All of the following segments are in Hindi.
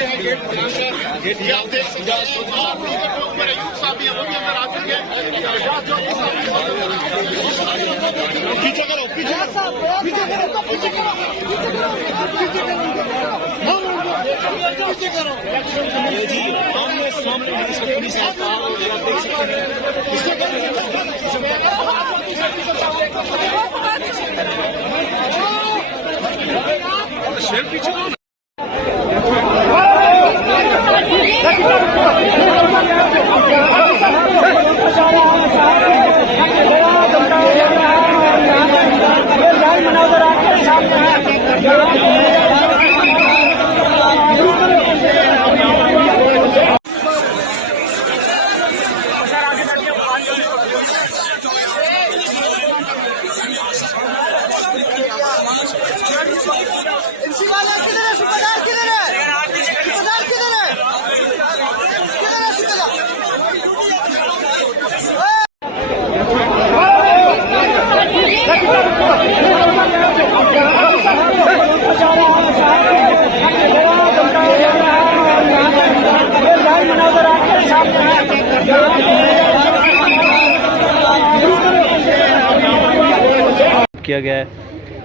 चुके हैं गेट ये आप देख सकते हैं। अयूब साहब भी वो भी अंदर आ चुके हैं। पीछे करो पीछे पीछे करो पीछे करो पीछे करो जी आमने सामने पुलिस आप देख सकते हैं। शेर पीछे किया गया है।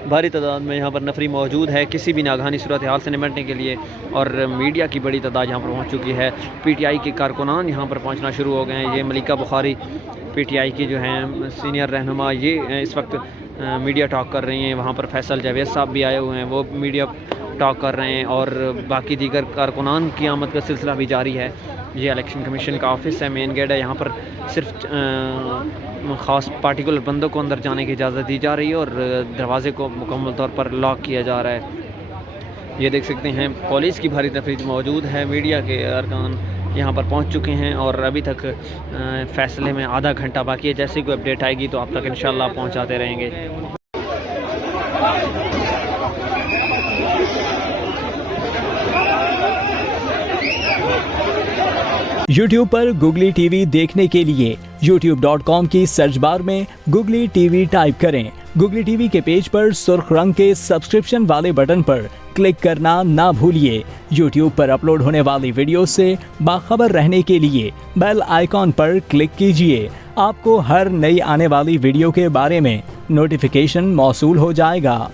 भारी तादाद में यहाँ पर नफरी मौजूद है किसी भी नागहानी सूरत हाल से निपटने के लिए, और मीडिया की बड़ी तादाद यहाँ पर पहुँच चुकी है। पीटीआई के कारकुनान यहाँ पर पहुँचना शुरू हो गए हैं। ये मलिका बुखारी पीटीआई की जो हैं सीनियर रहनुमा, ये इस वक्त मीडिया टॉक कर रही हैं। वहाँ पर फैसल जावेद साहब भी आए हुए हैं, वो मीडिया टॉक कर रहे हैं, और बाकी दीगर कारकुनान की आमद का सिलसिला भी जारी है। ये इलेक्शन कमीशन का ऑफिस है, मेन गेट है। यहाँ पर सिर्फ ख़ास पार्टिकुलर बंदों को अंदर जाने की इजाज़त दी जा रही है, और दरवाज़े को मुकम्मल तौर पर लॉक किया जा रहा है। ये देख सकते हैं पुलिस की भारी तफरीक मौजूद है। मीडिया के अरकान यहाँ पर पहुँच चुके हैं, और अभी तक फ़ैसले में आधा घंटा बाकी है। जैसे कोई अपडेट आएगी तो आप तक इंशाल्लाह पहुँचाते रहेंगे। YouTube पर Googly TV देखने के लिए youtube.com की सर्च बार में Googly TV टाइप करें। Googly TV के पेज पर सुर्ख रंग के सब्सक्रिप्शन वाले बटन पर क्लिक करना ना भूलिए। YouTube पर अपलोड होने वाली वीडियो से बाखबर रहने के लिए बेल आइकॉन पर क्लिक कीजिए। आपको हर नई आने वाली वीडियो के बारे में नोटिफिकेशन मौसूल हो जाएगा।